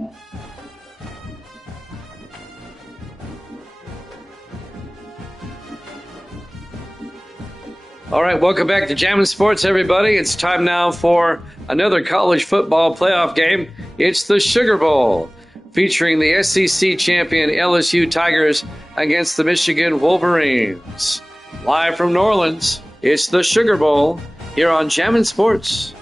All right, welcome back to Jammin' Sports, everybody. It's time now for another college football playoff game. It's the Sugar Bowl, featuring the SEC champion LSU Tigers against the Michigan Wolverines. Live from New Orleans, it's the Sugar Bowl here on Jammin' Sports.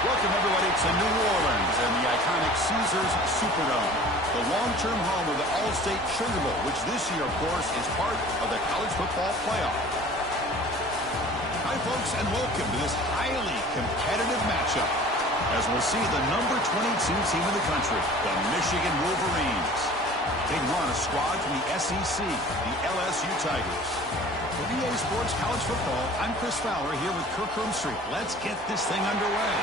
Welcome, everybody, to New Orleans and the iconic Caesars Superdome, the long-term home of the All-State Sugar Bowl, which this year, of course, is part of the college football playoff. Hi, folks, and welcome to this highly competitive matchup, as we'll see the number 22 team in the country, the Michigan Wolverines, taking on a squad from the SEC, the LSU Tigers. For EA Sports College Football, I'm Chris Fowler here with Kirk Street. Let's get this thing underway.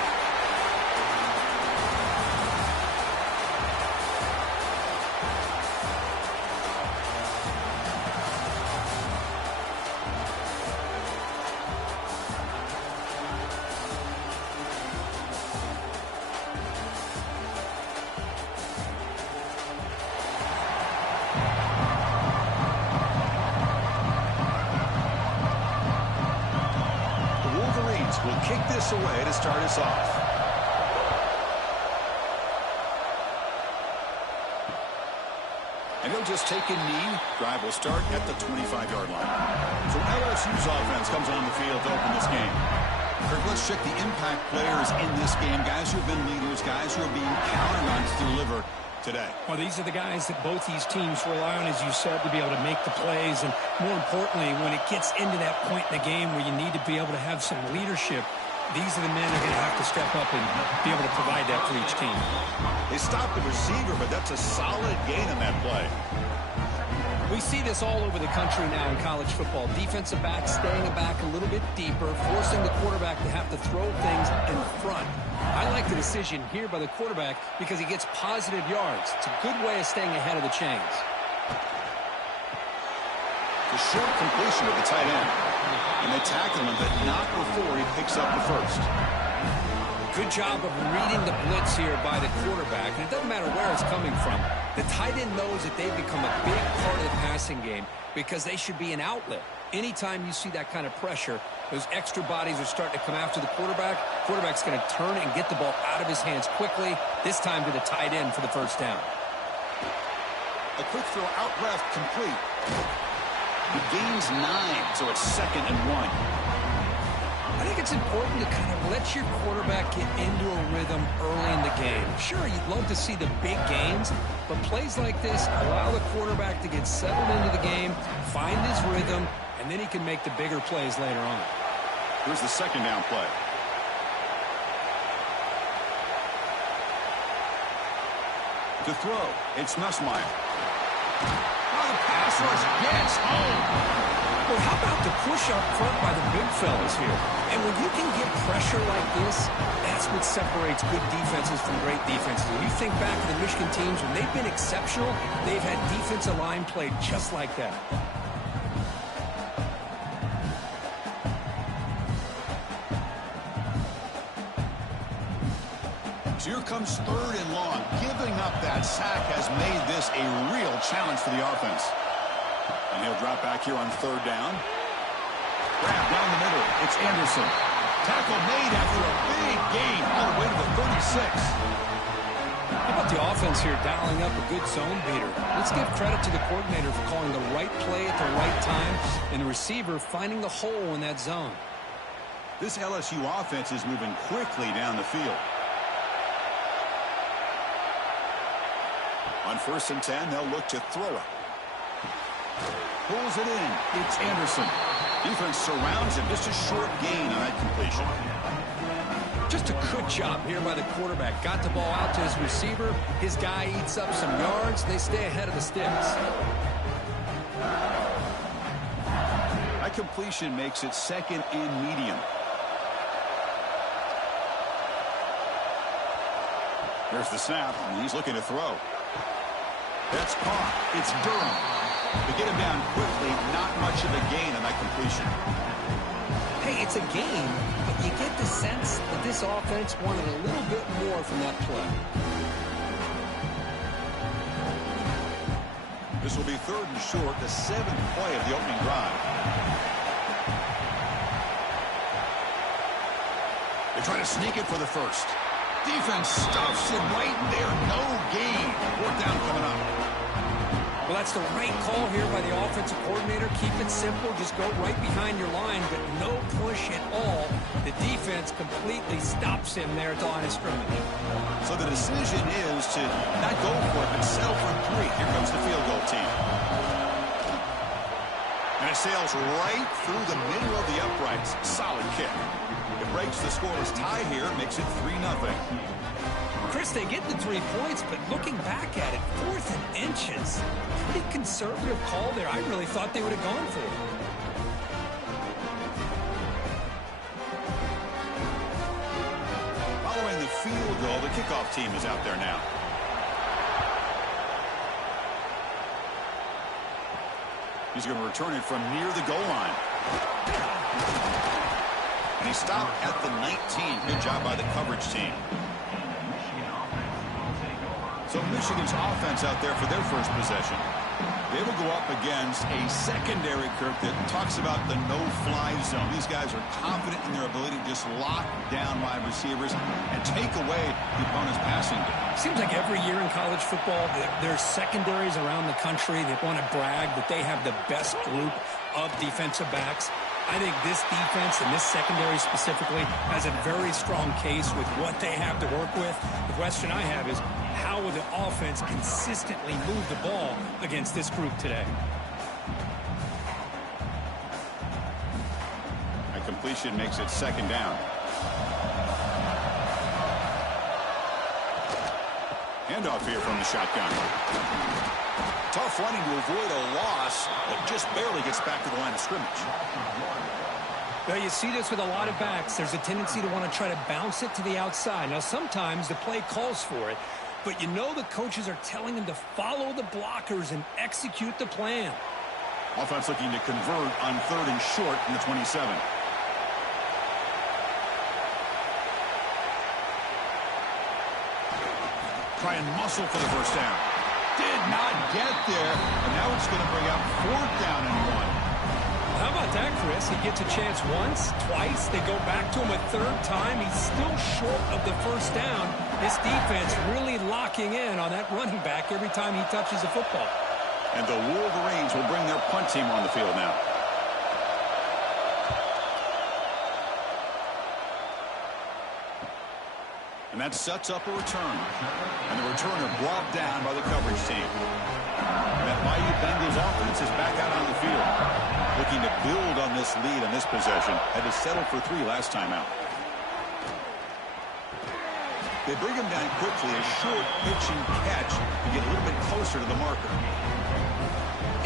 Will kick this away to start us off. And he'll just take a knee. Drive will start at the 25-yard line. So LSU's offense comes on the field to open this game. Kirk, let's check the impact players in this game. Guys who have been leaders, guys who are being counted on to deliver today. Well, these are the guys that both these teams rely on, as you said, to be able to make the plays. And more importantly, when it gets into that point in the game where you need to be able to have some leadership, these are the men who are going to have to step up and be able to provide that for each team. They stopped the receiver, but that's a solid gain on that play. We see this all over the country now in college football. Defensive backs staying back a little bit deeper, forcing the quarterback to have to throw things in front. I like the decision here by the quarterback because he gets positive yards. It's a good way of staying ahead of the chains. The short completion of the tight end. And they tackle him, but not before he picks up the first. Good job of reading the blitz here by the quarterback. And it doesn't matter where it's coming from. The tight end knows that they've become a big part of the passing game because they should be an outlet. Anytime you see that kind of pressure, those extra bodies are starting to come after the quarterback. Quarterback's going to turn and get the ball out of his hands quickly, this time to the tight end for the first down. A quick throw out left, complete. He gains 9, so it's 2nd and 1. I think it's important to kind of let your quarterback get into a rhythm early in the game. Sure, you'd love to see the big gains, but plays like this allow the quarterback to get settled into the game, find his rhythm, and then he can make the bigger plays later on. Here's the 2nd down play. To throw, it's Nussmeier. Oh, the pass rush gets home. Well, how about the push up front by the big fellas here? And when you can get pressure like this, that's what separates good defenses from great defenses. When you think back to the Michigan teams, when they've been exceptional, they've had defensive line played just like that. So here comes 3rd and long. Giving up that sack has made this a real challenge for the offense. And he'll drop back here on 3rd down. Grab down the middle. It's Anderson. Tackle made after a big gain all the way to the 36. How about the offense here dialing up a good zone beater? Let's give credit to the coordinator for calling the right play at the right time and the receiver finding the hole in that zone. This LSU offense is moving quickly down the field. On 1st and 10, they'll look to throw it. Pulls it in. It's Anderson. Defense surrounds him. Just a short gain on that completion. Just a good job here by the quarterback. Got the ball out to his receiver. His guy eats up some yards. They stay ahead of the sticks. That completion makes it second and medium. There's the snap, and he's looking to throw. That's caught. It's Durham. To get him down quickly, not much of a gain on that completion. Hey, it's a game, but you get the sense that this offense wanted a little bit more from that play. This will be third and short, the 7th play of the opening drive. They try to sneak it for the first. Defense stuffs him right there. No gain. 4th down coming up. Well, that's the right call here by the offensive coordinator. Keep it simple. Just go right behind your line, but no push at all. The defense completely stops him there at the line of scrimmage. So the decision is to not go for it, but settle for 3. Here comes the field goal team. And it sails right through the middle of the uprights. Solid kick. It breaks the scoreless tie here, makes it 3-0. Chris, they get the 3 points, but looking back at it, 4th and inches. Pretty conservative call there. I really thought they would have gone for it. Following the field goal, the kickoff team is out there now. He's going to return it from near the goal line. And he stopped at the 19. Good job by the coverage team. So Michigan's offense out there for their first possession. They will go up against a secondary, Kirk, that talks about the no-fly zone. These guys are confident in their ability to just lock down wide receivers and take away the opponent's passing game. Seems like every year in college football, there's secondaries around the country that want to brag that they have the best group of defensive backs. I think this defense and this secondary specifically has a very strong case with what they have to work with. The question I have is, how will the offense consistently move the ball against this group today? A completion makes it 2nd down. Handoff here from the shotgun. Tough running to avoid a loss, but just barely gets back to the line of scrimmage. Well, you see this with a lot of backs. There's a tendency to want to try to bounce it to the outside. Now, sometimes the play calls for it, but you know the coaches are telling them to follow the blockers and execute the plan. Offense looking to convert on 3rd and short from the 27. Try and muscle for the first down. Did not get there, and now it's going to bring up 4th down and 1. How about that, Chris? He gets a chance once, twice. They go back to him a 3rd time. He's still short of the first down. This defense really locking in on that running back every time he touches the football. And the Wolverines will bring their punt team on the field now. And that sets up a return. And the returner brought down by the coverage team. That mighty Bengals offense is back out on the field. Looking to build on this lead on this possession. Had to settle for 3 last time out. They bring him down quickly. A short pitch and catch to get a little bit closer to the marker.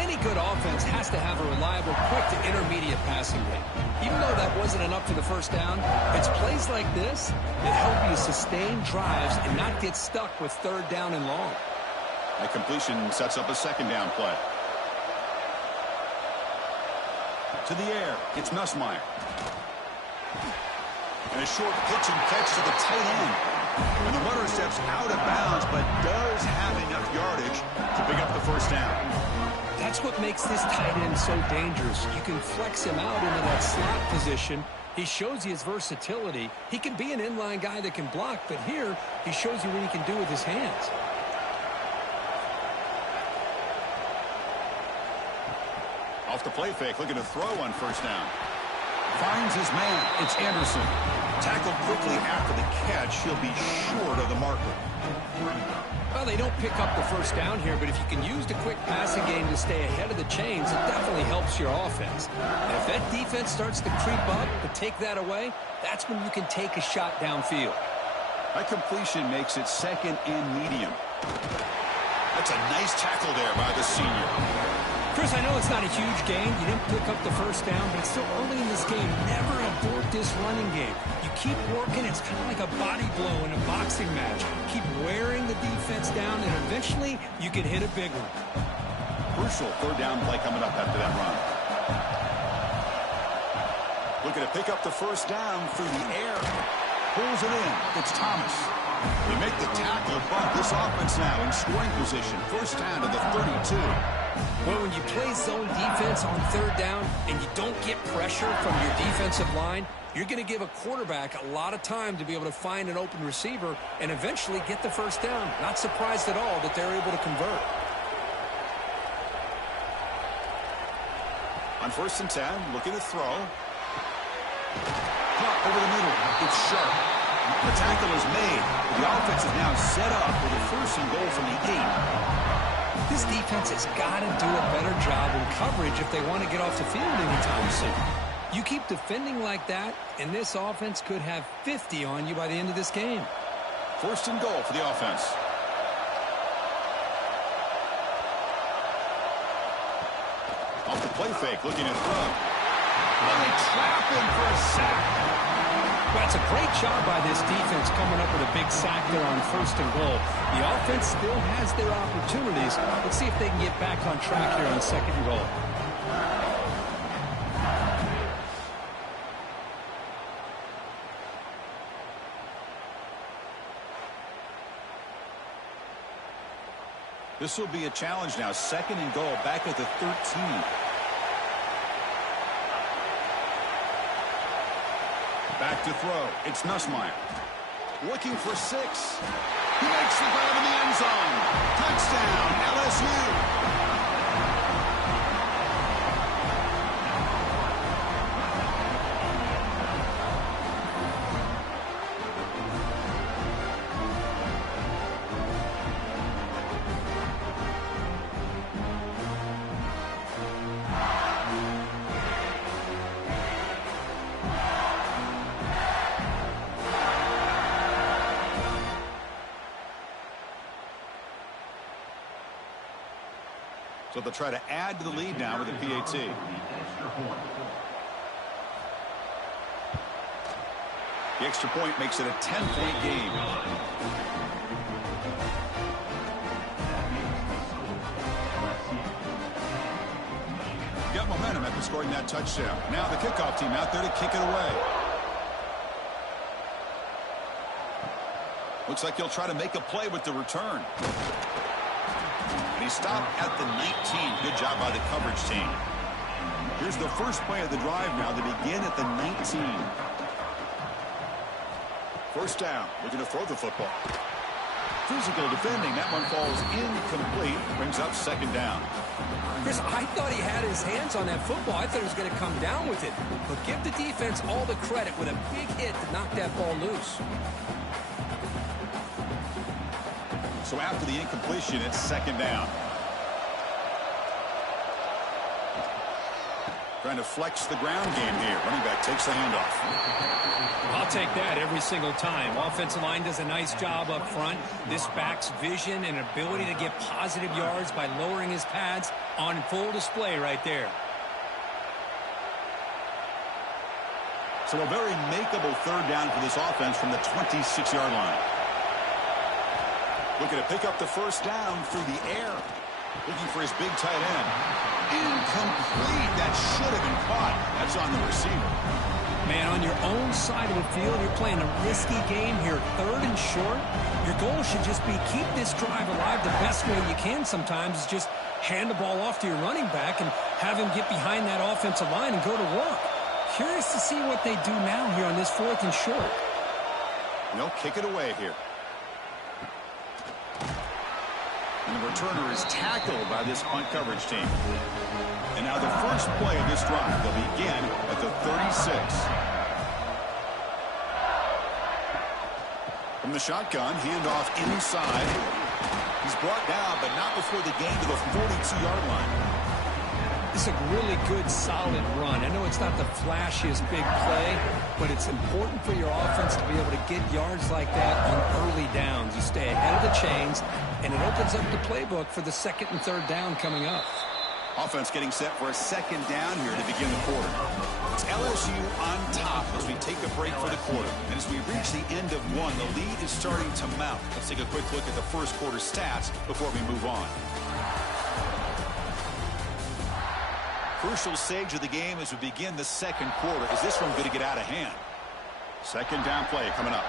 Any good offense has to have a reliable, quick to intermediate passing game. Even though that wasn't enough for the first down, it's plays like this that help you sustain drives and not get stuck with 3rd down and long. That completion sets up a 2nd down play. To the air, it's Nussmeier. And a short pitch and catch to the tight end. And the runner steps out of bounds, but does have enough yardage to pick up the first down. That's what makes this tight end so dangerous. You can flex him out into that slot position. He shows you his versatility. He can be an inline guy that can block, but here he shows you what he can do with his hands. Off the play fake, looking to throw on first down. Finds his man. It's Anderson. Tackled quickly after the catch, he'll be short of the marker. Well, they don't pick up the first down here, but if you can use the quick passing game to stay ahead of the chains, it definitely helps your offense. And if that defense starts to creep up but take that away, that's when you can take a shot downfield. That completion makes it second and medium. That's a nice tackle there by the senior. Chris, I know it's not a huge gain. You didn't pick up the first down, but it's still early in this game. Never abort this running game. You keep working. It's kind of like a body blow in a boxing match. Keep wearing the defense down, and eventually you can hit a big one. Crucial third down play coming up after that run. Looking to pick up the first down through the air. Pulls it in. It's Thomas. They make the tackle, but this offense now in scoring position. First down to the 32. Well, when you play zone defense on third down and you don't get pressure from your defensive line, you're going to give a quarterback a lot of time to be able to find an open receiver and eventually get the first down. Not surprised at all that they're able to convert. On 1st and 10, looking to throw. Caught over the middle. It's sharp. The tackle is made. The offense is now set up with a 1st and goal from the 8. This defense has got to do a better job in coverage if they want to get off the field anytime soon. You keep defending like that, and this offense could have 50 on you by the end of this game. 1st and goal for the offense. Off the play fake, looking at throw. And they trap him for a sack. That's a great job by this defense coming up with a big sack there on 1st and goal. The offense still has their opportunities. Let's see if they can get back on track here on 2nd and goal. This will be a challenge now. 2nd and goal, back at the 13. Back to throw. It's Nussmeier. Looking for 6. He makes the grab in the end zone. Touchdown, LSU. So they'll try to add to the lead now with a PAT. The extra point makes it a 10-point game. Got momentum after scoring that touchdown. Now the kickoff team out there to kick it away. Looks like he'll try to make a play with the return. And he stopped at the 19. Good job by the coverage team. Here's the first play of the drive now. They begin at the 19. First down. Looking to throw the football. Physical defending. That one falls incomplete. Brings up 2nd down. Chris, I thought he had his hands on that football. I thought he was going to come down with it. But give the defense all the credit with a big hit to knock that ball loose. So after the incompletion, it's 2nd down. Trying to flex the ground game here. Running back takes the handoff. I'll take that every single time. Offensive line does a nice job up front. This back's vision and ability to get positive yards by lowering his pads on full display right there. So a very makeable 3rd down for this offense from the 26-yard line. Looking to pick up the first down through the air. Looking for his big tight end. Incomplete. That should have been caught. That's on the receiver. Man, on your own side of the field, you're playing a risky game here. 3rd and short. Your goal should just be keep this drive alive the best way you can sometimes is just hand the ball off to your running back and have him get behind that offensive line and go to work. Curious to see what they do now here on this 4th and short. They'll kick it away here. And the returner is tackled by this punt coverage team. And now the first play of this drive, they'll begin at the 36. From the shotgun, handoff inside. He's brought down, but not before the gain to the 42-yard line. It's a really good, solid run. I know it's not the flashiest big play, but it's important for your offense to be able to get yards like that on early downs. You stay ahead of the chains, and it opens up the playbook for the second and third down coming up. Offense getting set for a second down here to begin the quarter. It's LSU on top as we take a break for the quarter. And as we reach the end of one, the lead is starting to mount. Let's take a quick look at the first quarter stats before we move on. Crucial stage of the game as we begin the second quarter. Is this one going to get out of hand? Second down play coming up.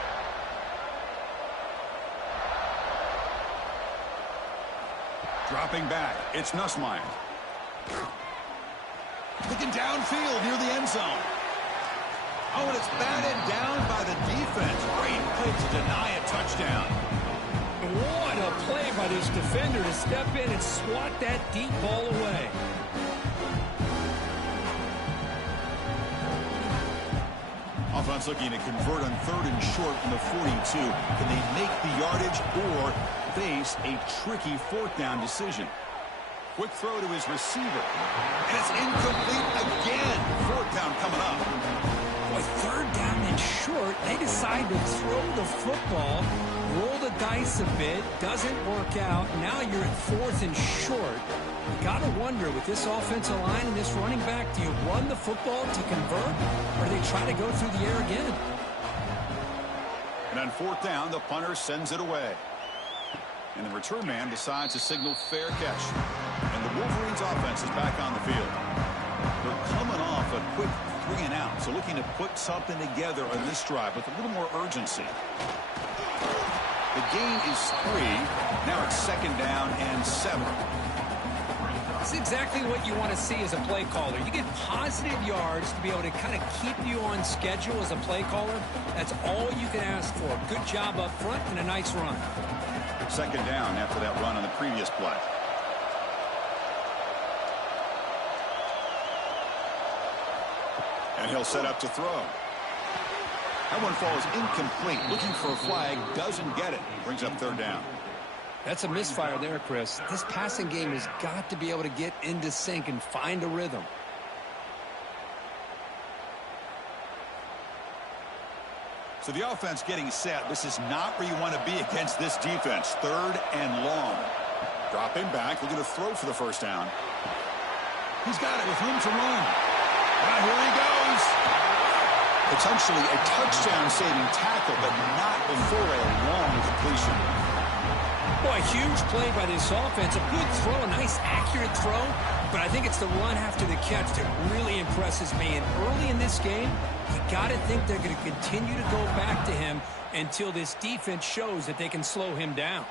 Dropping back, it's Nussmeier. Looking downfield near the end zone. Oh, and it's batted down by the defense. Great play to deny a touchdown. What a play by this defender to step in and swat that deep ball away. Offense looking to convert on third and short from the 42. Can they make the yardage or face a tricky fourth down decision? Quick throw to his receiver. And it's incomplete again. Fourth down coming up. Boy, third down and short. They decide to throw the football, roll the dice a bit, doesn't work out. Now you're at fourth and short. You got to wonder, with this offensive line and this running back, do you run the football to convert, or do they try to go through the air again? And on fourth down, the punter sends it away. And the return man decides to signal fair catch. And the Wolverines offense is back on the field. They're coming off a quick 3 and out, so looking to put something together on this drive with a little more urgency. The gain is 3. Now it's second down and 7. That's exactly what you want to see as a play caller. You get positive yards to be able to kind of keep you on schedule as a play caller. That's all you can ask for. Good job up front and a nice run. Second down after that run on the previous play. And he'll set up to throw. That one falls incomplete. Looking for a flag, doesn't get it. Brings up third down. That's a misfire there, Chris. This passing game has got to be able to get into sync and find a rhythm. So the offense getting set. This is not where you want to be against this defense. Third and long. Dropping back, looking to throw for the first down. He's got it with room to run. And here he goes. Potentially a touchdown-saving tackle, but not before a long completion. Boy, huge play by this offense. A good throw, a nice accurate throw. But I think it's the run after the catch that really impresses me. And early in this game, you got to think they're going to continue to go back to him until this defense shows that they can slow him down.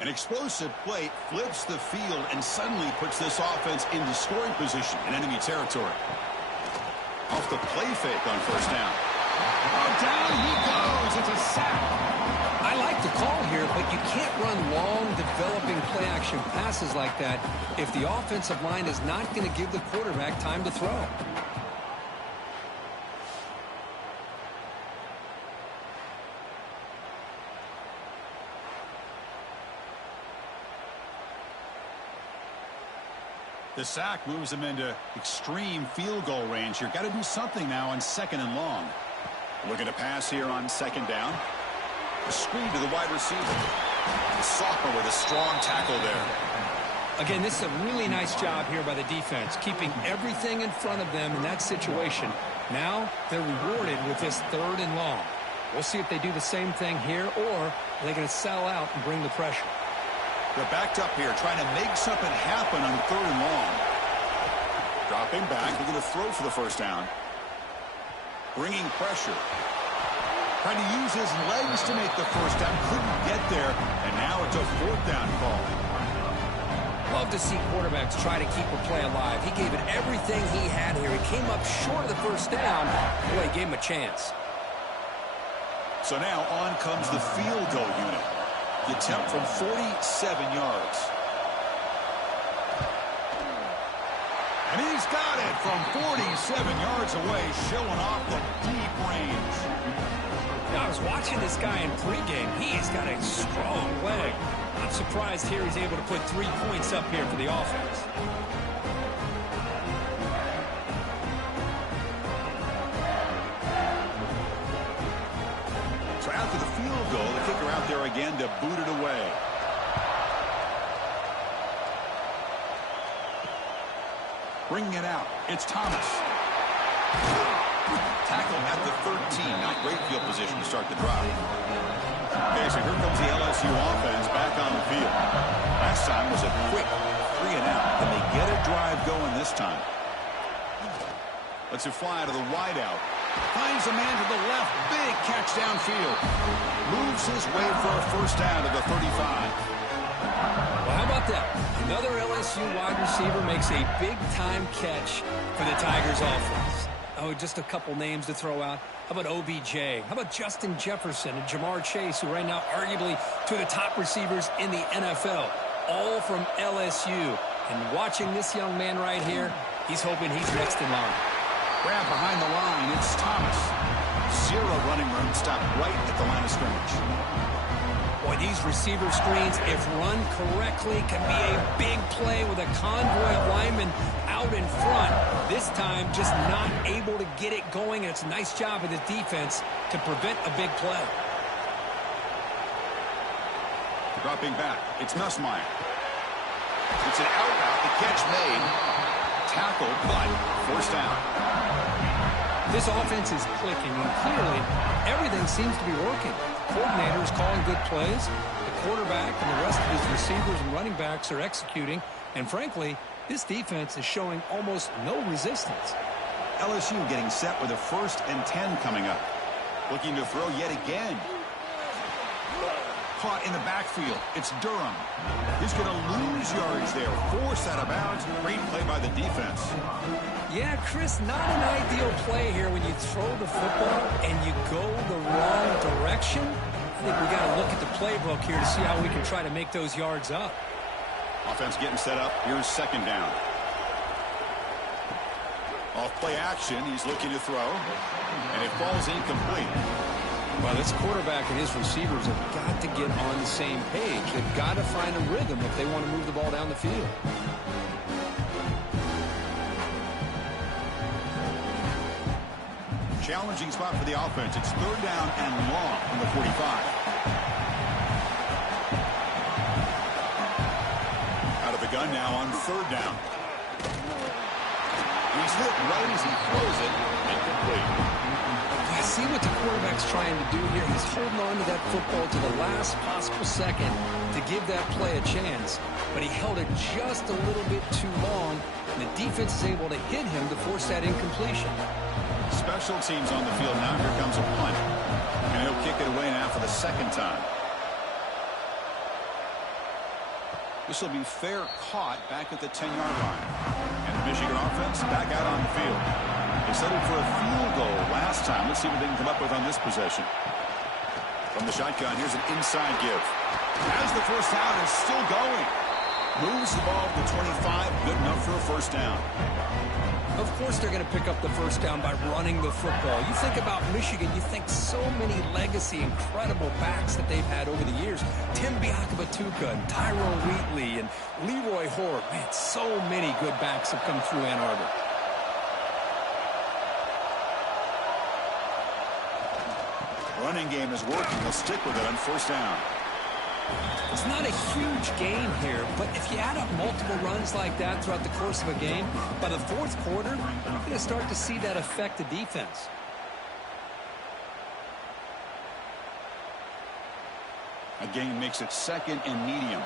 An explosive play flips the field and suddenly puts this offense into scoring position in enemy territory. Off the play fake on first down. Oh, down he goes. It's a sack. I like the call here, but you can't run long, developing play-action passes like that if the offensive line is not going to give the quarterback time to throw. The sack moves him into extreme field goal range here. Got to do something now on second and long. Looking to pass here on second down. A screen to the wide receiver. The sophomore with a strong tackle there. Again, this is a really nice job here by the defense, keeping everything in front of them in that situation. Now they're rewarded with this third and long. We'll see if they do the same thing here, or are they going to settle out and bring the pressure. They're backed up here, trying to make something happen on third and long. Dropping back, looking to throw for the first down. Bringing pressure. Trying to use his legs to make the first down. Couldn't get there, and now it's a fourth down call. Love to see quarterbacks try to keep a play alive. He gave it everything he had here. He came up short of the first down. Boy, he gave him a chance. So now on comes the field goal unit. The attempt from 47 yards. And he's got it from 47 yards away, showing off the deep range. I was watching this guy in pregame. He has got a strong leg. I'm surprised here he's able to put 3 points up here for the offense. So after the field goal, the kicker out there again to boot it away. Bringing it out, it's Thomas. Tackle at the 13. Not great field position to start the drive. Okay, so here comes the LSU offense back on the field. Last time was a quick 3 and out. Can they get a drive going this time? Lets it fly to the wideout. Finds a man to the left. Big catch downfield. Moves his way for a first down to the 35. Well, how about that? Another LSU wide receiver makes a big-time catch for the Tigers offense. Oh, just a couple names to throw out. How about OBJ? How about Justin Jefferson and Jamar Chase, who right now arguably two of the top receivers in the NFL, all from LSU. And watching this young man right here, he's hoping he's next in line. Grab behind the line, it's Thomas. 0 running room, stopped right at the line of scrimmage. Boy, these receiver screens, if run correctly, can be a big play with a convoy of linemen out in front. This time, just not able to get it going, and it's a nice job of the defense to prevent a big play. Dropping back, it's Nussmeier. It's an out route, the catch made. Tackle, but forced down. This offense is clicking, and clearly everything seems to be working. The coordinator is calling good plays. The quarterback and the rest of his receivers and running backs are executing. And frankly, this defense is showing almost no resistance. LSU getting set with a 1st and 10 coming up. Looking to throw yet again. Caught in the backfield. It's Durham. He's going to lose yards there. Forced out of bounds. Great play by the defense. Yeah, Chris, not an ideal play here when you throw the football and you go the wrong direction. I think we got to look at the playbook here to see how we can try to make those yards up. Offense getting set up. Here's 2nd down. Off play action. He's looking to throw. And it falls incomplete. Well, this quarterback and his receivers have got to get on the same page. They've got to find a rhythm if they want to move the ball down the field. Challenging spot for the offense. It's 3rd down and long from the 45. Out of the gun now on 3rd down. He's hit right as he throws it. Incomplete. I see what the quarterback's trying to do here. He's holding on to that football to the last possible second to give that play a chance. But he held it just a little bit too long, and the defense is able to hit him to force that incompletion. Special teams on the field now. Here comes a punt. And he'll kick it away now for the 2nd time. This will be fair caught back at the 10-yard line. And the Michigan offense back out on the field. They settled for a field goal last time. Let's see what they can come up with on this possession. From the shotgun, here's an inside give. As the first down is still going. Moves the ball to 25. Good enough for a first down. Of course they're going to pick up the first down by running the football. You think about Michigan, you think so many legacy, incredible backs that they've had over the years. Tim Biakabatuka and Tyrone Wheatley and Leroy Hort. Man, so many good backs have come through Ann Arbor. Running game is working. They'll stick with it on first down. It's not a huge gain here, but if you add up multiple runs like that throughout the course of a game, by the 4th quarter, you're going to start to see that affect the defense. A gain makes it 2nd and medium.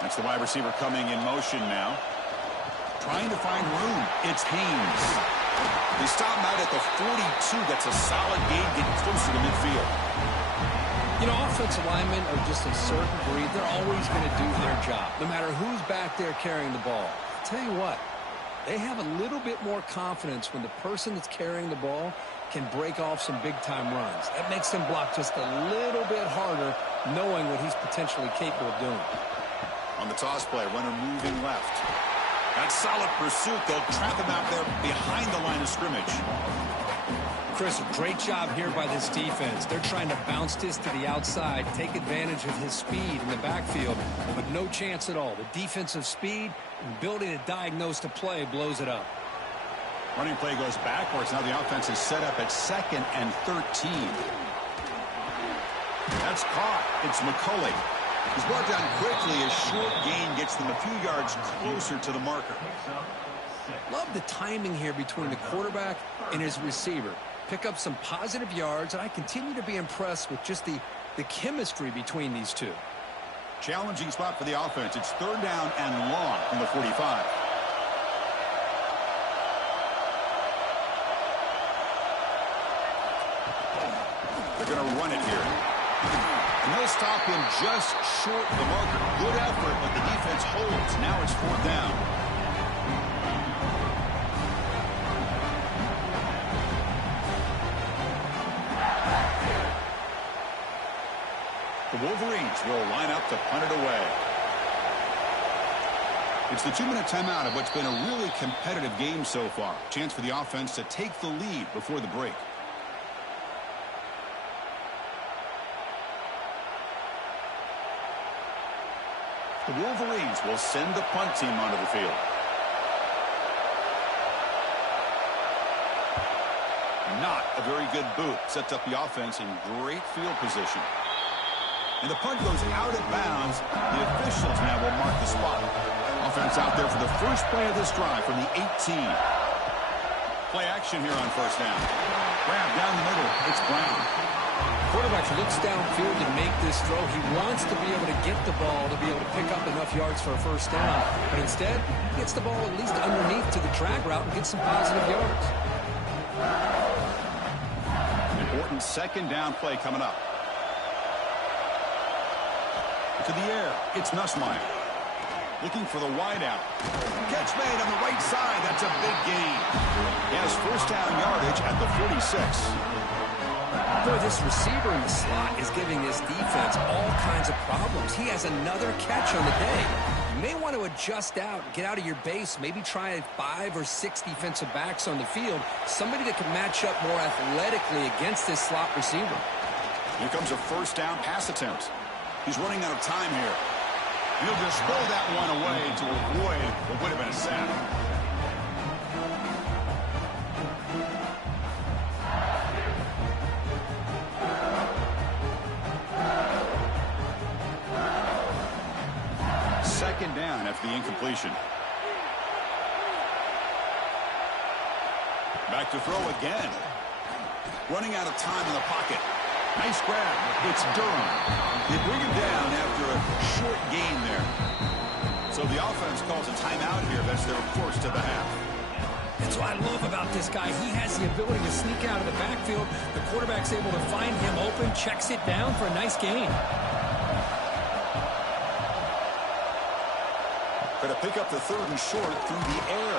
That's the wide receiver coming in motion now. Trying to find room. It's Haynes. They stop him out at the 42. That's a solid gain, getting closer to midfield. You know, offensive linemen are just a certain breed. They're always going to do their job, no matter who's back there carrying the ball. I'll tell you what, they have a little bit more confidence when the person that's carrying the ball can break off some big-time runs. That makes him block just a little bit harder, knowing what he's potentially capable of doing. On the toss play, runner moving left. That's solid pursuit. They'll trap him out there behind the line of scrimmage. Chris, a great job here by this defense. They're trying to bounce this to the outside, take advantage of his speed in the backfield, but no chance at all. The defensive speed and ability to diagnose the play blows it up. Running play goes backwards. Now the offense is set up at 2nd and 13. That's caught. It's McCulley. He's brought down quickly. A short gain gets them a few yards closer to the marker. Love the timing here between the quarterback and his receiver. Pick up some positive yards, and I continue to be impressed with just the chemistry between these two. Challenging spot for the offense. It's 3rd down and long from the 45. They're going to run it here. And they'll stop him just short of the marker. Good effort, but the defense holds. Now it's 4th down. The Wolverines will line up to punt it away. It's the 2-minute timeout of what's been a really competitive game so far. Chance for the offense to take the lead before the break. The Wolverines will send the punt team onto the field. Not a very good boot. Sets up the offense in great field position. And the punt goes out of bounds. The officials now will mark the spot. Offense out there for the first play of this drive from the 18. Play action here on 1st down. Grab down the middle. It's Brown. Quarterback looks downfield to make this throw. He wants to be able to get the ball to be able to pick up enough yards for a 1st down. But instead, he gets the ball at least underneath to the drag route and gets some positive yards. Important 2nd down play coming up. To the air, it's Nussmeier. Looking for the wideout. Catch made on the right side. That's a big gain. He has 1st down yardage at the 46. Boy, this receiver in the slot is giving this defense all kinds of problems. He has another catch on the day. You may want to adjust out, get out of your base, maybe try 5 or 6 defensive backs on the field, somebody that can match up more athletically against this slot receiver. Here comes a 1st down pass attempt. He's running out of time here. He'll just throw that one away to avoid what would have been a sack. Second down after the incompletion. Back to throw again. Running out of time in the pocket. Nice grab. It's Durham. They bring him down after a short gain there. So the offense calls a timeout here. That's their course to the half. That's what I love about this guy. He has the ability to sneak out of the backfield. The quarterback's able to find him open, checks it down for a nice gain. Going to pick up the 3rd and short through the air.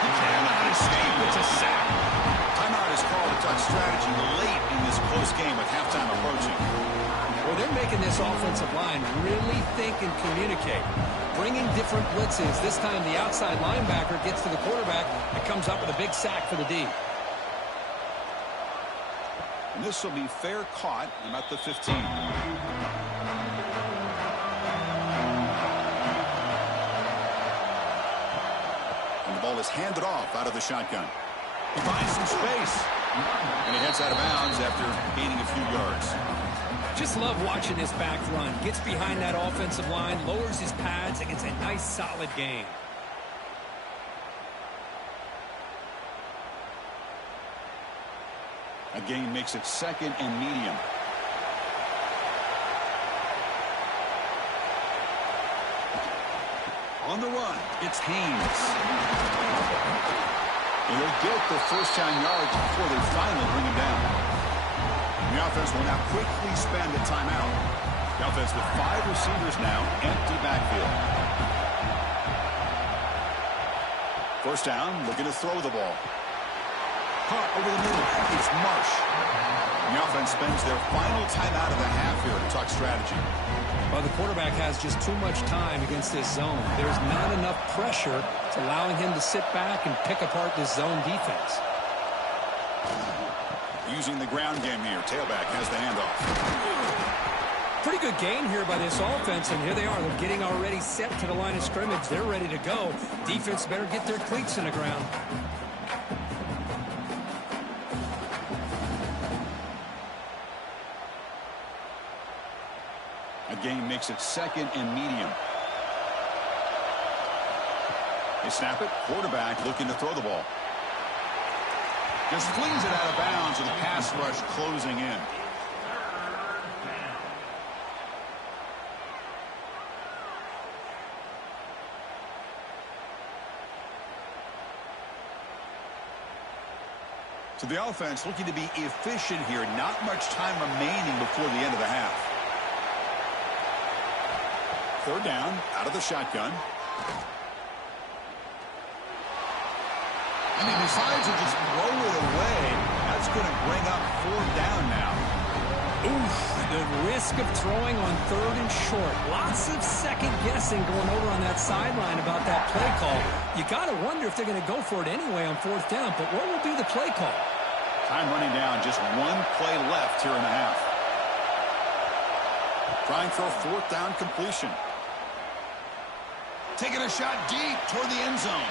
He cannot escape. It's a sack. Timeout is called. A touch strategy late in this close game with halftime approaching. Well, they're making this offensive line really think and communicate. Bringing different blitzes. This time the outside linebacker gets to the quarterback and comes up with a big sack for the D. And this will be fair caught about the 15. And the ball is handed off out of the shotgun. He finds some space. And he heads out of bounds after gaining a few yards. Just love watching this back run. Gets behind that offensive line, lowers his pads, and gets a nice solid gain. A gain makes it 2nd and medium. On the run, it's Haynes. And he'll get the 1st down yards before they finally bring him down. And the offense will now quickly spend a timeout. The offense with 5 receivers now, empty backfield. 1st down, looking to throw the ball. Caught over the middle. It's Marsh. And the offense spends their final timeout of the half here to talk strategy. Well, the quarterback has just too much time against this zone. There's not enough pressure to allowing him to sit back and pick apart this zone defense. Using the ground game here. Tailback has the handoff. Pretty good gain here by this offense, and here they are. They're getting already set to the line of scrimmage. They're ready to go. Defense better get their cleats in the ground. A game makes it second and medium. They snap it. Quarterback looking to throw the ball. Just flings it out of bounds with a pass rush closing in. So the offense looking to be efficient here. Not much time remaining before the end of the half. Third down, out of the shotgun. And he decides to just throw it away. That's going to bring up fourth down now. Oof, the risk of throwing on third and short. Lots of second guessing going over on that sideline about that play call. You got to wonder if they're going to go for it anyway on fourth down, but what will be the play call? Time running down, just one play left here in the half. Trying for a fourth down completion. Taking a shot deep toward the end zone.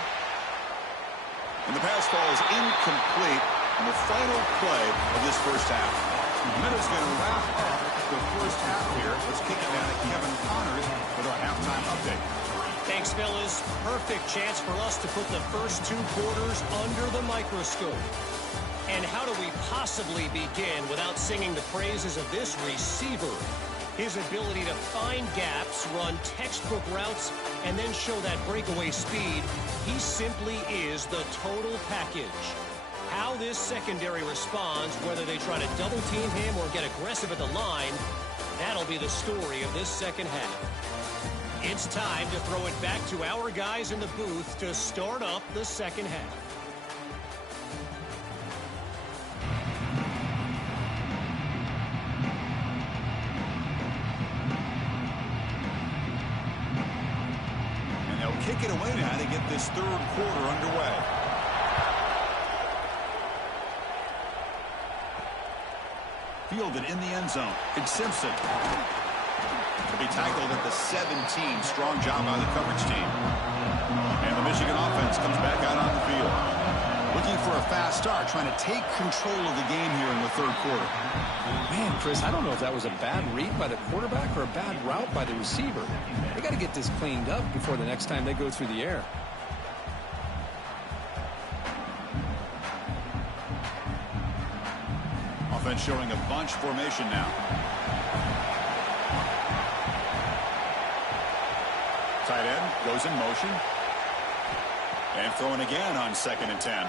And the pass ball is incomplete in the final play of this first half. Minutes going to wrap up the first half here. Let's kick it down to Kevin Connors with our halftime update. Thanks, fellas. Perfect chance for us to put the first two quarters under the microscope. And how do we possibly begin without singing the praises of this receiver? His ability to find gaps, run textbook routes, and then show that breakaway speed. He simply is the total package. How this secondary responds, whether they try to double team him or get aggressive at the line, that'll be the story of this second half. It's time to throw it back to our guys in the booth to start up the second half. Kick it away now to get this third quarter underway. Fielded in the end zone. It's Simpson. To be tackled at the 17. Strong job by the coverage team. And the Michigan offense comes back out on the field. Looking for a fast start, trying to take control of the game here in the third quarter. Man, Chris, I don't know if that was a bad read by the quarterback or a bad route by the receiver. They got to get this cleaned up before the next time they go through the air. Offense showing a bunch formation now. Tight end goes in motion. And throwing again on 2nd and 10.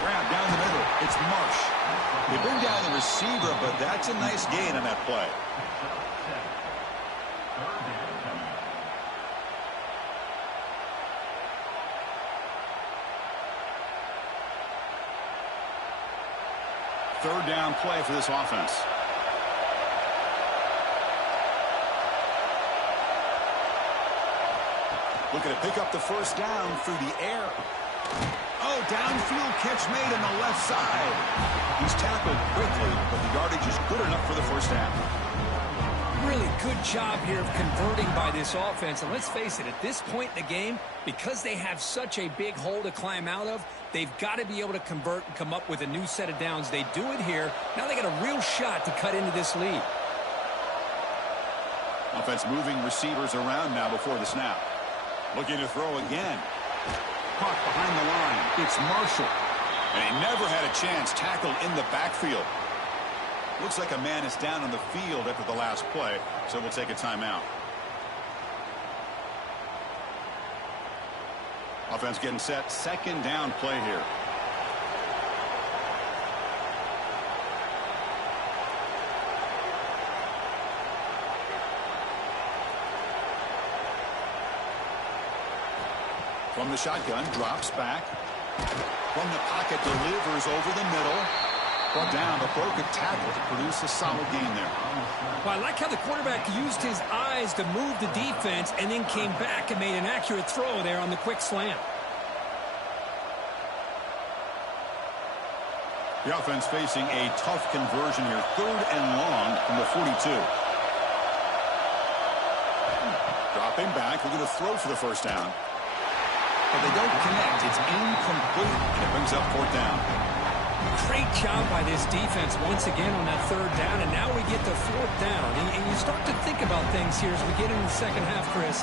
Grab down the middle. It's Marsh. They bring down the receiver, but that's a nice gain on that play. Third down play for this offense. Looking to pick up the first down through the air. Oh, downfield catch made on the left side. He's tackled quickly, but the yardage is good enough for the first down. Really good job here of converting by this offense. And let's face it, at this point in the game, because they have such a big hole to climb out of, they've got to be able to convert and come up with a new set of downs. They do it here. Now they got a real shot to cut into this lead. Offense moving receivers around now before the snap. Looking to throw again. Caught behind the line. It's Marshall. And he never had a chance. Tackled in the backfield. Looks like a man is down on the field after the last play, so we'll take a timeout. Offense getting set. Second down play here. From the shotgun, drops back. From the pocket, delivers over the middle. Brought down, but broke a tackle to produce a solid gain there. Well, I like how the quarterback used his eyes to move the defense and then came back and made an accurate throw there on the quick slant. The offense facing a tough conversion here. 3rd and long from the 42. Dropping back, looking to throw for the first down. But they don't connect. It's incomplete, and it brings up 4th down. Great job by this defense once again on that 3rd down, and now we get to 4th down. And you start to think about things here as we get into the second half, Chris.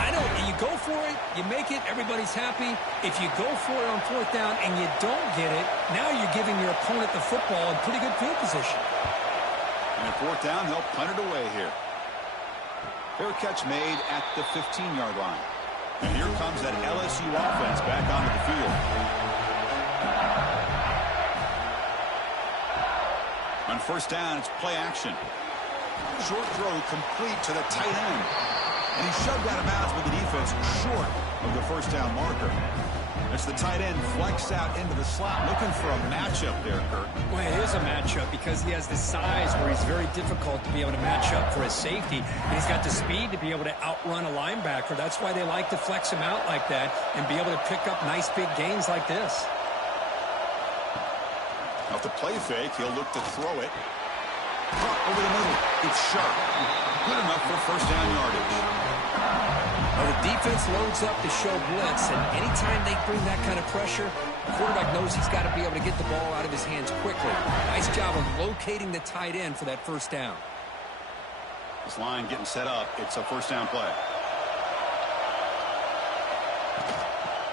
I know you go for it, you make it, everybody's happy. If you go for it on 4th down and you don't get it, now you're giving your opponent the football in pretty good field position. And at 4th down, they'll punt it away here. Fair catch made at the 15-yard line. And here comes that LSU offense back onto the field. On 1st down, it's play action. Short throw complete to the tight end. And he shoved out of bounds with the defense short of the 1st down marker. As the tight end flexed out into the slot, looking for a matchup there, Kurt. Well, it is a matchup because he has the size where he's very difficult to be able to match up for his safety. And he's got the speed to be able to outrun a linebacker. That's why they like to flex him out like that and be able to pick up nice big gains like this. Off the play fake, he'll look to throw it. Caught over the middle. It's sharp. Good enough for 1st down yardage. Well, the defense loads up to show blitz, and anytime they bring that kind of pressure, the quarterback knows he's got to be able to get the ball out of his hands quickly. Nice job of locating the tight end for that 1st down. This line getting set up. It's a 1st down play.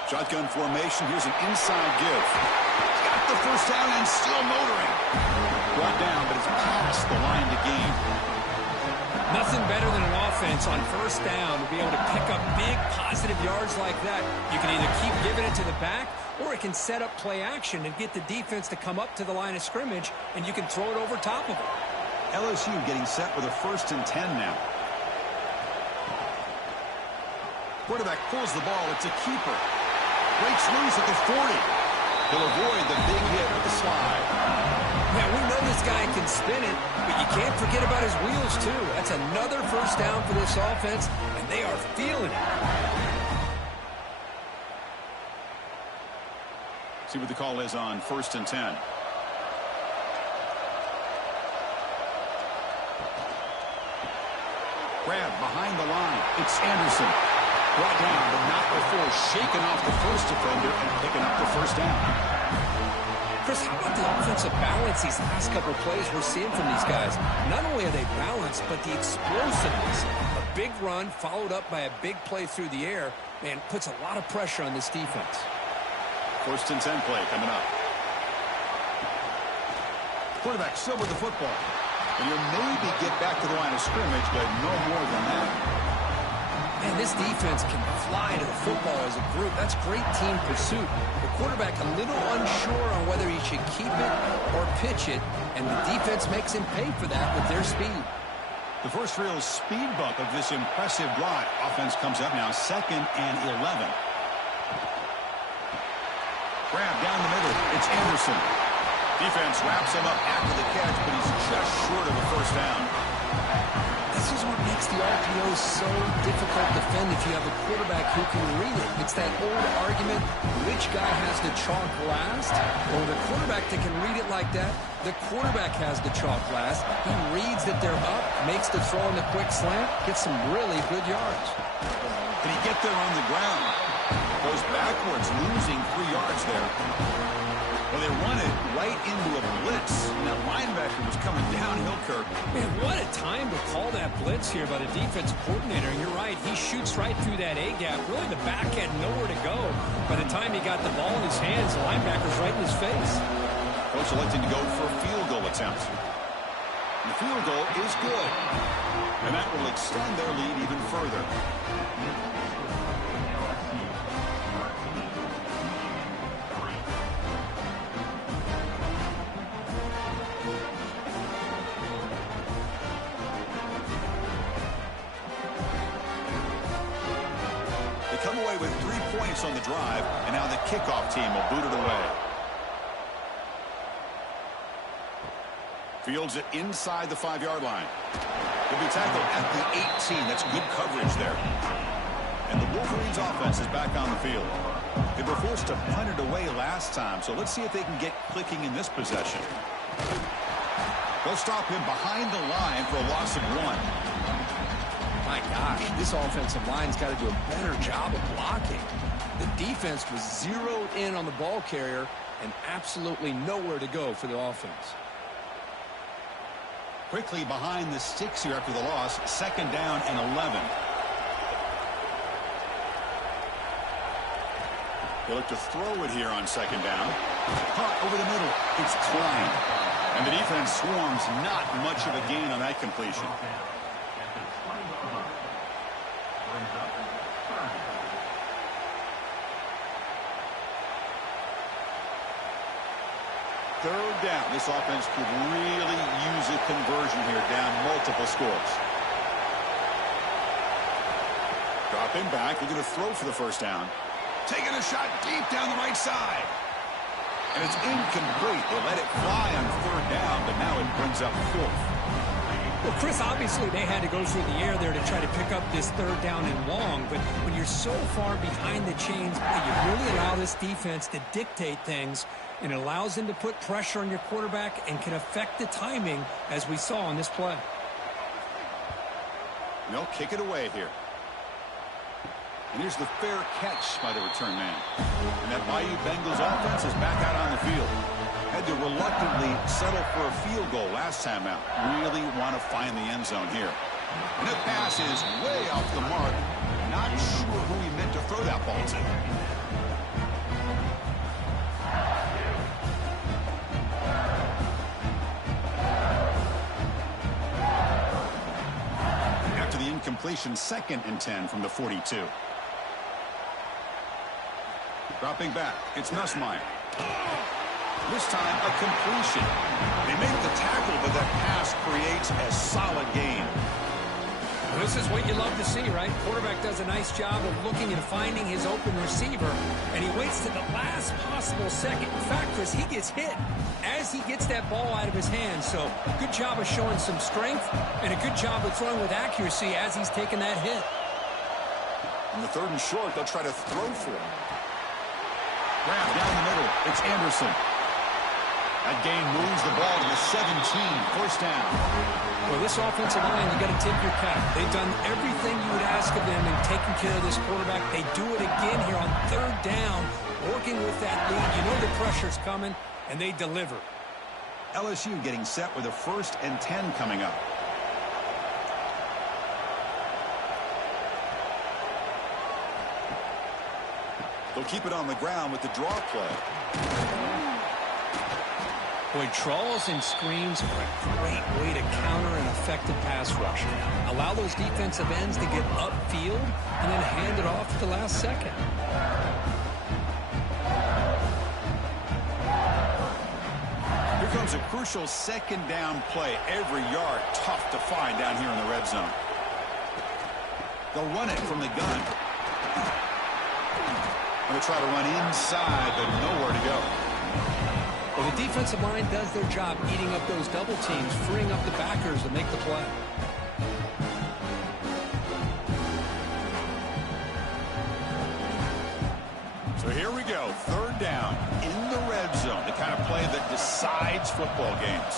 Shotgun formation. Here's an inside give. Got the 1st down and still motoring. Brought down, but it's past the line to gain. Nothing better than an offense on 1st down to be able to pick up big positive yards like that. You can either keep giving it to the back, or it can set up play action and get the defense to come up to the line of scrimmage, and you can throw it over top of it. LSU getting set with a 1st and 10 now. Quarterback pulls the ball. It's a keeper. Breaks loose at the 40. He'll avoid the big hit with the slide. Yeah, we know this guy can spin it, but you can't forget about his wheels, too. That's another 1st down for this offense, and they are feeling it. See what the call is on 1st and 10. Grab behind the line. It's Anderson. Brought down, but not before shaking off the first defender and picking up the 1st down. Chris, how about the offensive balance these last couple of plays we're seeing from these guys? Not only are they balanced, but the explosiveness. A big run followed up by a big play through the air, man, puts a lot of pressure on this defense. 1st and 10 play coming up. Quarterback still with the football. And you'll maybe get back to the line of scrimmage, but no more than that. Man, this defense can fly to the football as a group. That's great team pursuit. The quarterback a little unsure on whether he should keep it or pitch it, and the defense makes him pay for that with their speed. The first real speed bump of this impressive drive. Offense comes up now, 2nd and 11. Grab down the middle. It's Anderson. Defense wraps him up after the catch, but he's just short of a 1st down. This is what makes the RPO so difficult to defend if you have a quarterback who can read it. It's that old argument, which guy has the chalk last? Or the quarterback that can read it like that, the quarterback has the chalk last. He reads that they're up, makes the throw in the quick slant, gets some really good yards. Can he get there on the ground? Goes backwards, losing 3 yards there. Well, they run it right into a blitz, and that linebacker was coming downhill, Kirk. Man, what a time to call that blitz here by the defense coordinator. And you're right, he shoots right through that A-gap. Really, the back had nowhere to go. By the time he got the ball in his hands, the linebacker's right in his face. Coach electing to go for a field goal attempt. And the field goal is good. And that will extend their lead even further. points on the drive, and now the kickoff team will boot it away. Fields it inside the 5-yard line. He'll be tackled at the 18. That's good coverage there. And the Wolverines offense is back on the field. They were forced to punt it away last time, so let's see if they can get clicking in this possession. They'll stop him behind the line for a loss of 1. My gosh, this offensive line's got to do a better job of blocking. The defense was zeroed in on the ball carrier and absolutely nowhere to go for the offense. Quickly behind the sticks here after the loss. 2nd down and 11. They look to throw it here on 2nd down. Caught over the middle. It's Klein. And the defense swarms. Not much of a gain on that completion. Third down. This offense could really use a conversion here, down multiple scores. Dropping back. Looking to throw for the 1st down. Taking a shot deep down the right side. And it's incomplete. They let it fly on 3rd down, but now it brings up 4th. Well, Chris, obviously they had to go through the air there to try to pick up this 3rd down and long, but when you're so far behind the chains, you really allow this defense to dictate things, and it allows them to put pressure on your quarterback and can affect the timing, as we saw on this play. They'll kick it away here. And here's the fair catch by the return man. And that Bayou Bengals offense is back out on the field. Had to reluctantly settle for a field goal last time out. Really want to find the end zone here. And that pass is way off the mark. Not sure who he meant to throw that ball to. After the incompletion, 2nd and 10 from the 42. Dropping back, it's Nussmeier. This time, a completion. They make the tackle, but that pass creates a solid gain. Well, this is what you love to see, right? Quarterback does a nice job of looking and finding his open receiver, and he waits to the last possible second. In fact, Chris, he gets hit as he gets that ball out of his hands. So, good job of showing some strength, and a good job of throwing with accuracy as he's taking that hit. On the 3rd and short, they'll try to throw for him. Grab down the middle. It's Anderson. That gain moves the ball to the 17. 1st down. Well, this offensive line, you got to tip your cap. They've done everything you would ask of them in taking care of this quarterback. They do it again here on 3rd down, working with that lead. You know the pressure's coming, and they deliver. LSU getting set with a 1st and 10 coming up. They'll keep it on the ground with the draw play. Boy, draws and screens are a great way to counter an effective pass rush. Allow those defensive ends to get upfield and then hand it off at the last second. Here comes a crucial 2nd down play. Every yard tough to find down here in the red zone. They'll run it from the gun. Going to try to run inside, but nowhere to go. Well, the defensive line does their job eating up those double teams, freeing up the backers to make the play. So here we go. 3rd down in the red zone. The kind of play that decides football games.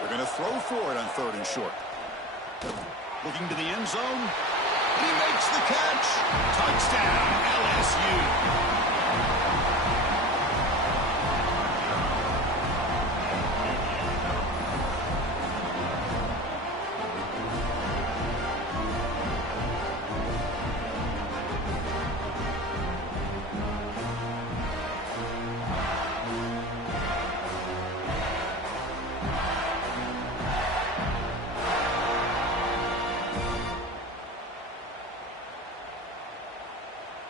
They're going to throw for it on 3rd and short. Looking to the end zone. He makes the catch. Touchdown, LSU.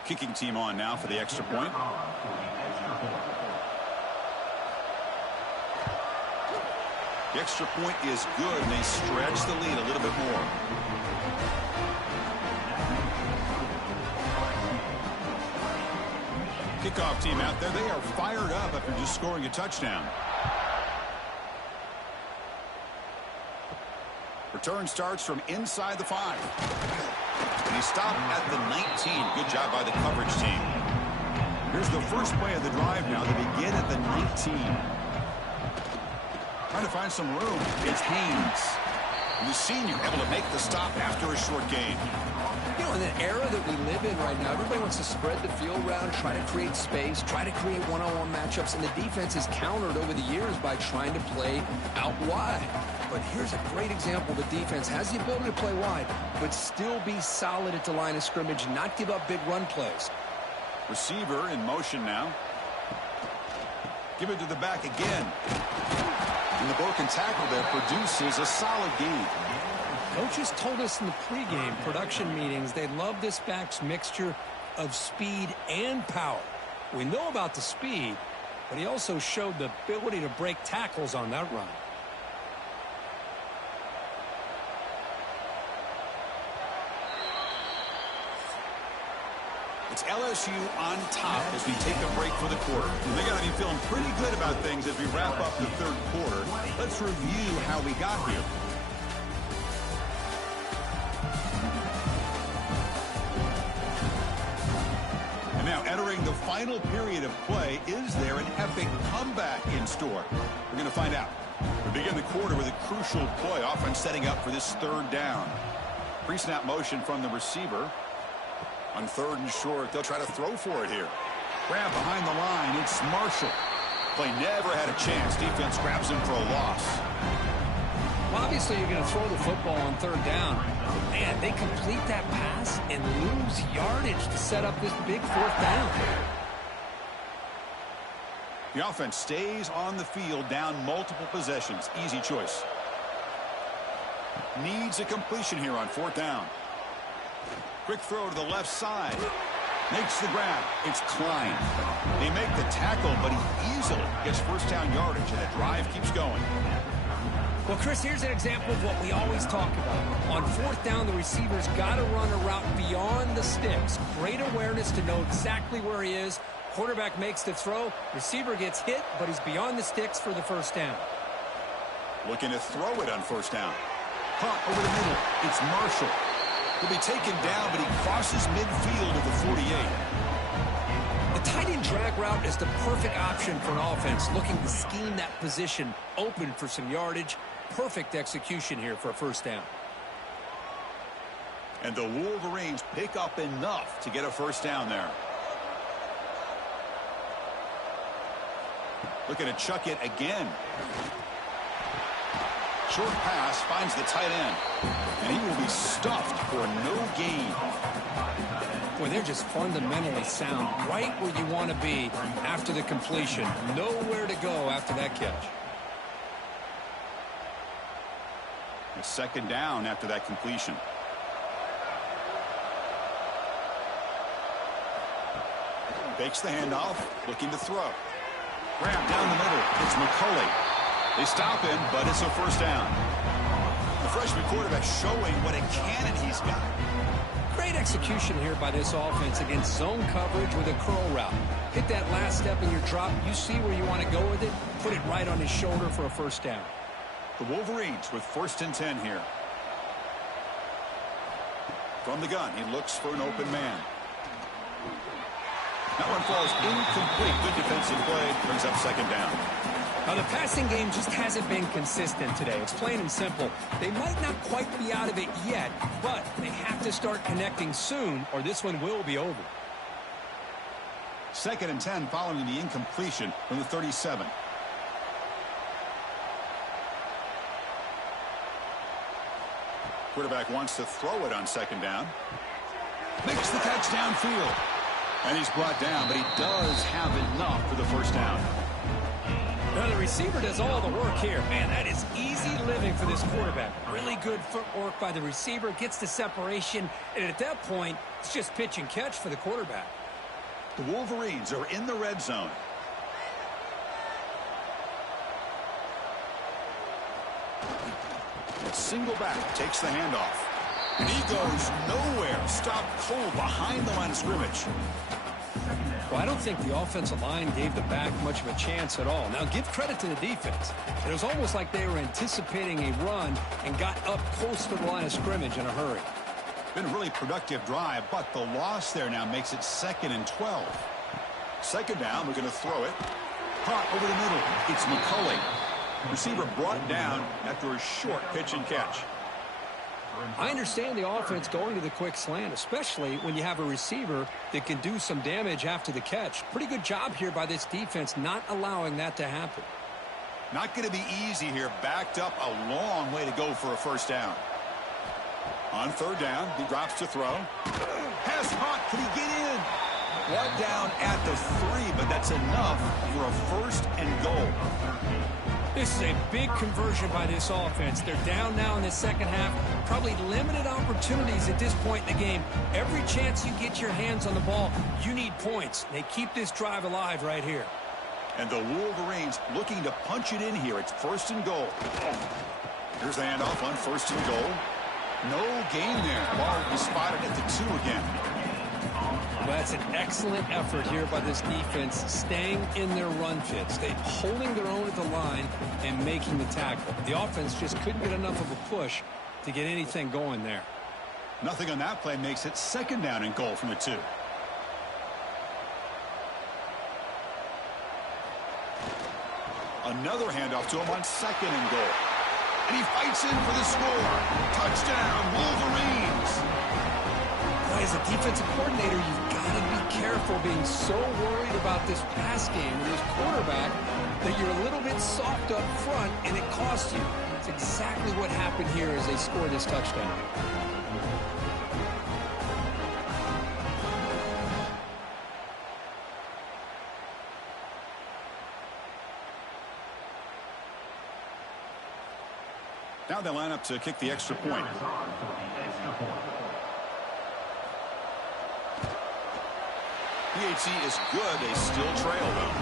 Kicking team on now for the extra point. The extra point is good, and they stretch the lead a little bit more. Kickoff team out there, they are fired up after just scoring a touchdown. Return starts from inside the 5. And he stopped at the 19. Good job by the coverage team. Here's the first play of the drive now. They begin at the 19. Trying to find some room. It's Haynes. The senior able to make the stop after a short gain. You know, in the era that we live in right now, everybody wants to spread the field around, try to create space, try to create one-on-one matchups, and the defense has countered over the years by trying to play out wide. But here's a great example. The defense has the ability to play wide, but still be solid at the line of scrimmage, not give up big run plays. Receiver in motion now. Give it to the back again. And the broken tackle there produces a solid gain. Coaches told us in the pregame production meetings they love this back's mixture of speed and power. We know about the speed, but he also showed the ability to break tackles on that run. It's LSU on top as we take a break for the quarter. And they got to be feeling pretty good about things as we wrap up the third quarter. Let's review how we got here. And now entering the final period of play, is there an epic comeback in store? We're going to find out. We begin the quarter with a crucial play, offense setting up for this third down. Pre-snap motion from the receiver. On third and short, they'll try to throw for it here. Grab behind the line, it's Marshall. Play never had a chance. Defense grabs him for a loss. Well, obviously, you're going to throw the football on third down. Man, they complete that pass and lose yardage to set up this big fourth down. The offense stays on the field, down multiple possessions. Easy choice. Needs a completion here on fourth down. Quick throw to the left side. Makes the grab. It's Klein. They make the tackle, but he easily gets first down yardage, and the drive keeps going. Well, Chris, here's an example of what we always talk about. On fourth down, the receiver's got to run a route beyond the sticks. Great awareness to know exactly where he is. Quarterback makes the throw. Receiver gets hit, but he's beyond the sticks for the first down. Looking to throw it on first down. Caught over the middle. It's Marshall. He'll be taken down, but he crosses midfield at the 48. The tight end drag route is the perfect option for an offense looking to scheme that position open for some yardage. Perfect execution here for a first down. And the Wolverines pick up enough to get a first down there. Looking to chuck it again. Short pass finds the tight end. And he will be stuffed for no gain. Boy, they're just fundamentally sound. Right where you want to be after the completion. Nowhere to go after that catch. It's second down after that completion. Fakes the handoff. Looking to throw. Grab down the middle. It's McCulley. They stop him, but it's a first down. The freshman quarterback showing what a cannon he's got. Great execution here by this offense against zone coverage with a curl route. Hit that last step in your drop. You see where you want to go with it. Put it right on his shoulder for a first down. The Wolverines with 1st and 10 here. From the gun, he looks for an open man. That one falls incomplete. Good defensive play. Brings up second down. Now, the passing game just hasn't been consistent today. It's plain and simple. They might not quite be out of it yet, but they have to start connecting soon, or this one will be over. 2nd and 10 following the incompletion from the 37. Quarterback wants to throw it on second down. Makes the catch downfield. And he's brought down, but he does have enough for the first down. Now, the receiver does all the work here. Man, that is easy living for this quarterback. Really good footwork by the receiver, gets the separation, and at that point, it's just pitch and catch for the quarterback. The Wolverines are in the red zone. Single back takes the handoff. And he goes nowhere. Stopped cold behind the line of scrimmage. Well, I don't think the offensive line gave the back much of a chance at all. Now, give credit to the defense. It was almost like they were anticipating a run and got up close to the line of scrimmage in a hurry. Been a really productive drive, but the loss there now makes it 2nd and 12. Second down, we're going to throw it. Caught over the middle. It's McCulley. Receiver brought down after a short pitch and catch. I understand the offense going to the quick slant, especially when you have a receiver that can do some damage after the catch. Pretty good job here by this defense not allowing that to happen. Not going to be easy here. Backed up a long way to go for a first down. On third down, he drops to throw. Pass caught. Can he get in? One down at the 3, but that's enough for a 1st and goal. This is a big conversion by this offense. They're down now in the second half. Probably limited opportunities at this point in the game. Every chance you get your hands on the ball, you need points. They keep this drive alive right here. And the Wolverines looking to punch it in here. It's 1st and goal. Here's the handoff on 1st and goal. No gain there. Ball will be spotted at the 2 again. Well, that's an excellent effort here by this defense, staying in their run fits. They're holding their own at the line and making the tackle. The offense just couldn't get enough of a push to get anything going there. Nothing on that play makes it 2nd down and goal from the 2. Another handoff to him on 2nd and goal. And he fights in for the score. Touchdown, Wolverines. As a defensive coordinator, you've got to be careful being so worried about this pass game with this quarterback that you're a little bit soft up front and it costs you. It's exactly what happened here as they scored this touchdown. Now they line up to kick the extra point. PHC is good. They still trail, though.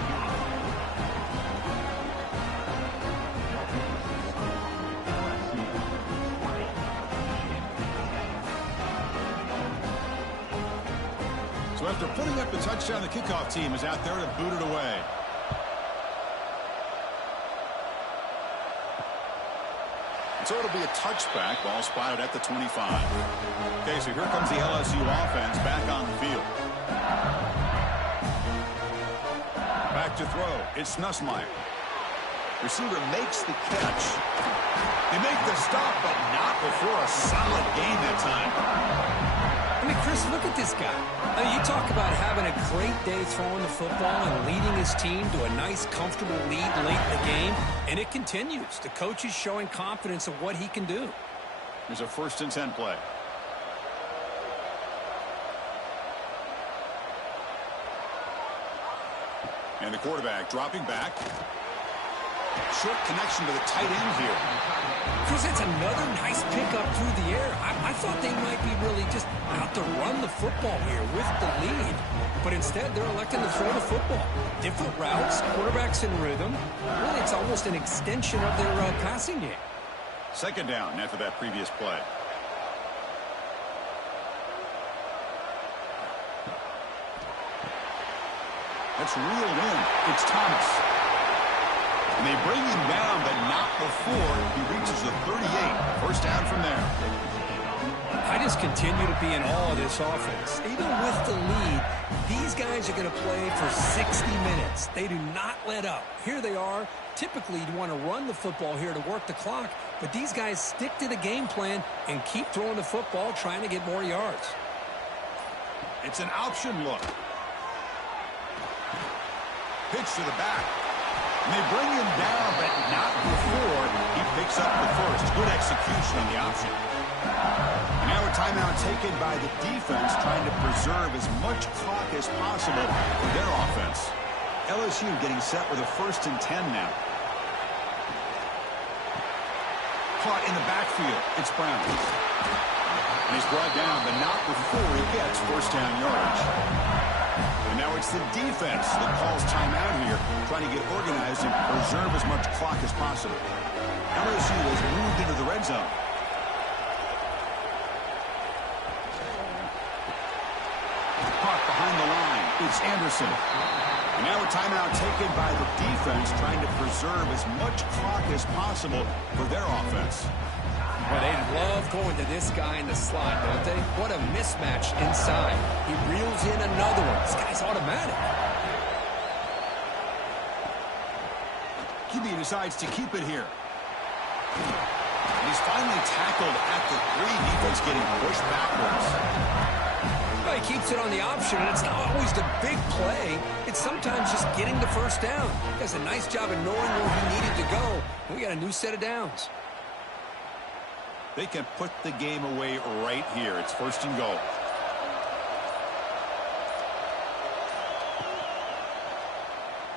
So after putting up the touchdown, the kickoff team is out there to boot it away. So it'll be a touchback. Ball spotted at the 25. Okay, so here comes the LSU offense back on the field. Back to throw. It's Nussmeier. Receiver makes the catch. They make the stop, but not before a solid gain that time. I mean, Chris, look at this guy. I mean, you talk about having a great day throwing the football and leading his team to a nice, comfortable lead late in the game, and it continues. The coach is showing confidence of what he can do. There's a 1st and 10 play. And the quarterback dropping back. Short connection to the tight end here. Chris, that's another nice pickup through the air. I thought they might be really just out to run the football here with the lead. But instead, they're electing to throw the football. Different routes, quarterbacks in rhythm. Really, it's almost an extension of their passing game. 2nd down after that previous play. That's reeled in. It's Thomas. And they bring him down, but not before he reaches the 38. 1st down from there. I just continue to be in awe of this offense. Even with the lead, these guys are going to play for 60 minutes. They do not let up. Here they are. Typically, you want to run the football here to work the clock, but these guys stick to the game plan and keep throwing the football, trying to get more yards. It's an option look. Pitch to the back. And they bring him down, but not before he picks up the 1st. Good execution on the option. And now a timeout taken by the defense, trying to preserve as much clock as possible for their offense. LSU getting set with a 1st and 10 now. Caught in the backfield. It's Brown. And he's brought down, but not before he gets 1st down yardage. And now it's the defense that calls timeout here, trying to get organized and preserve as much clock as possible. LSU has moved into the red zone. Caught behind the line. It's Anderson. And now a timeout taken by the defense, trying to preserve as much clock as possible for their offense. Well, they love going to this guy in the slot, don't they? What a mismatch inside. He reels in another one. This guy's automatic. QB decides to keep it here. He's finally tackled at the 3. Defense getting pushed backwards. Well, he keeps it on the option, and it's not always the big play. It's sometimes just getting the first down. He does a nice job of knowing where he needed to go. We got a new set of downs. They can put the game away right here. It's 1st and goal.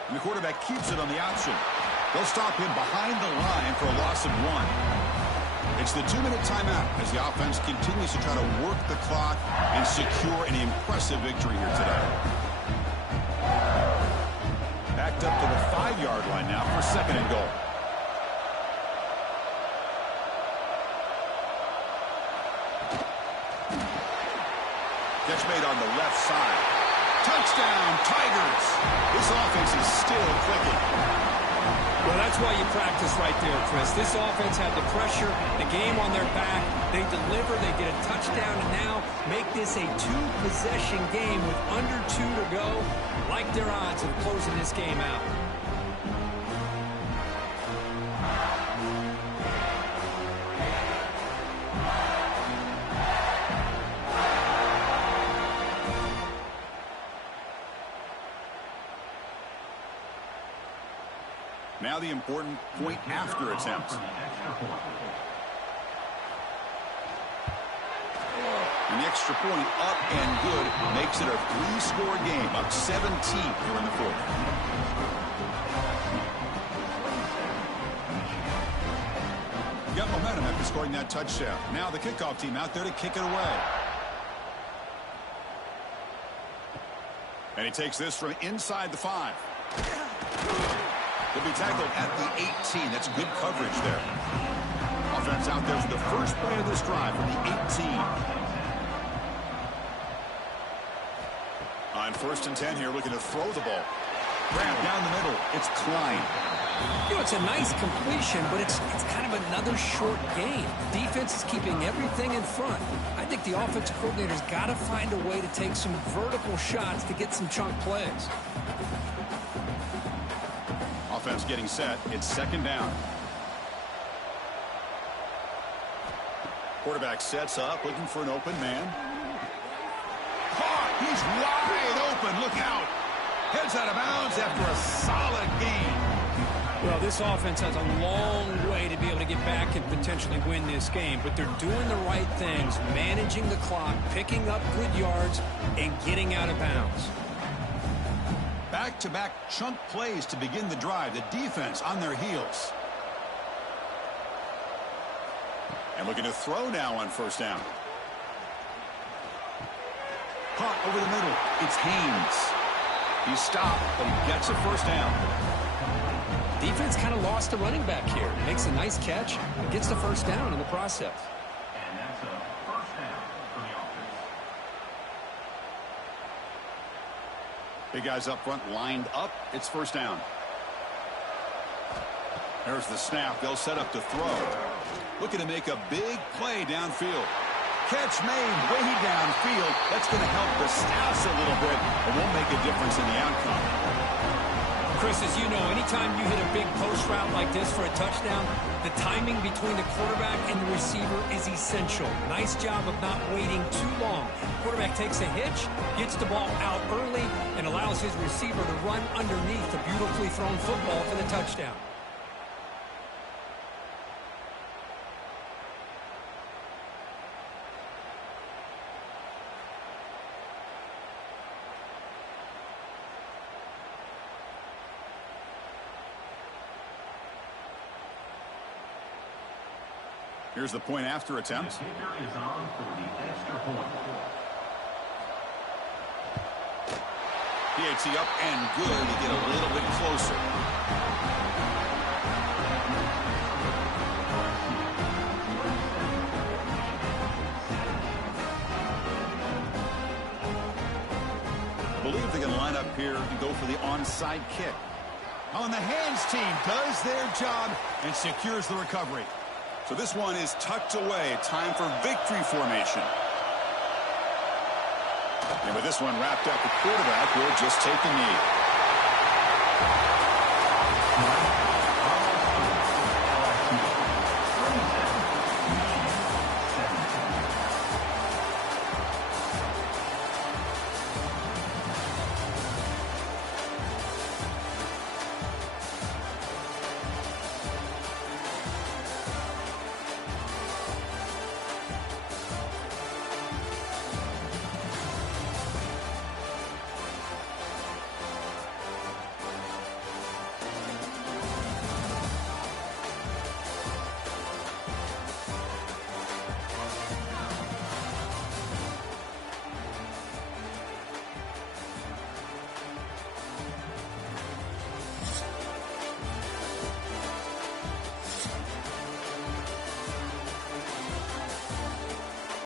And the quarterback keeps it on the option. They'll stop him behind the line for a loss of 1. It's the 2-minute timeout as the offense continues to try to work the clock and secure an impressive victory here today. Backed up to the 5-yard line now for 2nd and goal. Catch made on the left side. Touchdown, Tigers! This offense is still clicking. Well, that's why you practice right there, Chris. This offense had the pressure, the game on their back. They deliver, they get a touchdown, and now make this a 2-possession game with under 2 to go. Like their odds of closing this game out. Now the important point after attempt. And the extra point up and good makes it a 3-score game, up 17 here in the 4th. Got momentum after scoring that touchdown. Now the kickoff team out there to kick it away. And he takes this from inside the 5. He'll be tackled at the 18. That's good coverage there. Offense out there for the first play of this drive from the 18. On 1st and 10 here, looking to throw the ball. Grab down the middle. It's Klein. You know, it's a nice completion, but it's kind of another short game. The defense is keeping everything in front. I think the offensive coordinator's got to find a way to take some vertical shots to get some chunk plays. Offense getting set. It's 2nd down. Quarterback sets up, looking for an open man. Caught! He's wide open. Look out! Heads out of bounds after a solid game. Well, this offense has a long way to be able to get back and potentially win this game, but they're doing the right things, managing the clock, picking up good yards, and getting out of bounds. Back-to-back chunk plays to begin the drive. The defense on their heels. And looking to throw now on 1st down. Caught over the middle. It's Haynes. He's stopped, but he gets a 1st down. Defense kind of lost a running back here. Makes a nice catch and gets the 1st down in the process. And that's a 1st down for the offense. Big guys up front lined up. It's 1st down. There's the snap. They'll set up to throw. Looking to make a big play downfield. Catch made way downfield. That's going to help the Staffs a little bit and won't make a difference in the outcome. Chris, as you know, anytime you hit a big post route like this for a touchdown, the timing between the quarterback and the receiver is essential. Nice job of not waiting too long. Quarterback takes a hitch, gets the ball out early, and allows his receiver to run underneath the beautifully thrown football for the touchdown. Here's the point after attempt. The kicker is on for the extra point. PAT up and good to get a little bit closer. believe they can line up here and go for the onside kick. On the hands team does their job and secures the recovery. So this one is tucked away. Time for victory formation. And with this one wrapped up, the quarterback will just take a knee.